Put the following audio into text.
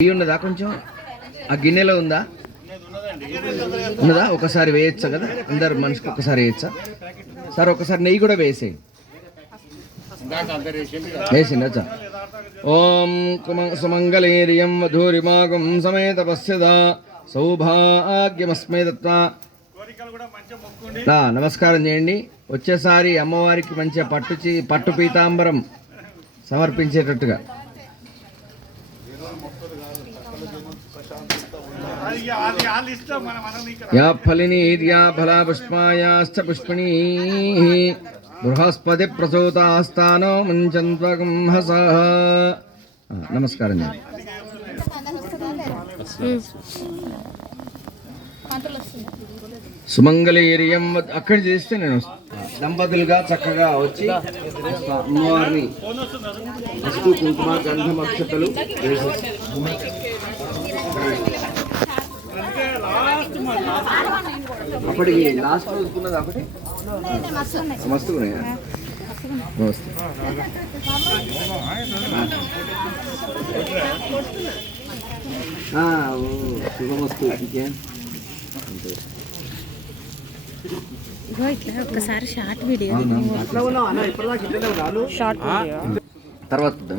నెయ్యి ఉన్నదా కొంచెం ఆ గిన్నెలో ఉందా? ఉన్నదా? ఒకసారి వేయచ్చా కదా, అందరు మనిషికి ఒకసారి వేయచ్చా? సార్ ఒకసారి నెయ్యి కూడా వేసేయండి. వేసిండచ్చా? ఓం సుమంగళీర్యం వధూరిమాగం సమేత పశ్యద సౌభాగ్యమస్మే దత్త. నమస్కారం చేయండి. వచ్చేసారి అమ్మవారికి మంచిగా పట్టు పీతాంబరం సమర్పించేటట్టుగా. యా ఫలినీర్యా ఫలా పుష్పాయాశ్చ పుష్పిణీ బృహస్పతి ప్రసూతాస్తానో ముంచంత్వకం హసః. నమస్కారం చేయండి. సుమంగళీర్యం అక్కడి చేస్తే నేను దంపతులుగా చక్కగా వచ్చి అమ్మవారిని పసుపు కుంకుమ గంధం అక్షతలు అప్పటికి లాస్ట్ రోజుకున్నది ఒకటి మస్తు ఉన్నాయా? నమస్తే. శుభమస్తు. ఇంకేం ఒకసారి షార్ట్ వీడియో తర్వాత